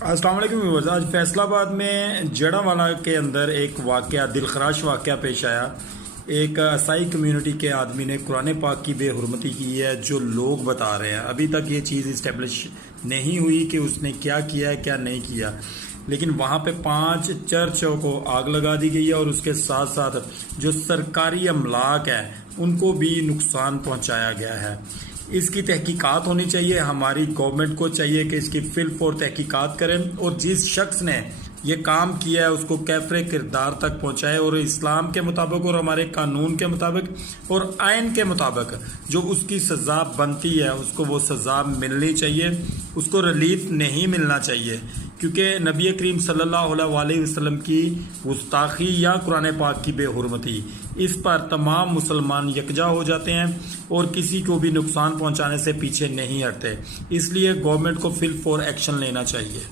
अस्सलाम वालेकुम व्यूअर्स। आज फैसलाबाद में जड़ावाला के अंदर एक वाक़या दिलखराश वाक़या पेश आया। एक ईसाई कम्युनिटी के आदमी ने कुरान पाक की बेहुरमती की है, जो लोग बता रहे हैं। अभी तक ये चीज़ इस्टेब्लिश नहीं हुई कि उसने क्या किया है क्या नहीं किया, लेकिन वहाँ पे 5 चर्चों को आग लगा दी गई है और उसके साथ साथ जो सरकारी अमलाक है उनको भी नुकसान पहुँचाया गया है। इसकी तहकीकात होनी चाहिए। हमारी गवर्नमेंट को चाहिए कि इसकी फिल फॉर तहकीकात करें और जिस शख्स ने ये काम किया है उसको कैफरे किरदार तक पहुंचाए और इस्लाम के मुताबिक और हमारे कानून के मुताबिक और आइन के मुताबिक जो उसकी सज़ा बनती है उसको वो सज़ा मिलनी चाहिए, उसको रिलीफ नहीं मिलना चाहिए। क्योंकि नबी करीम सल्लल्लाहु अलैहि वसल्लम की गुस्ताखी या कुरान पाक की बेहुरमती, इस पर तमाम मुसलमान यकजा हो जाते हैं और किसी को भी नुकसान पहुंचाने से पीछे नहीं हटते। इसलिए गवर्नमेंट को फिल फॉर एक्शन लेना चाहिए।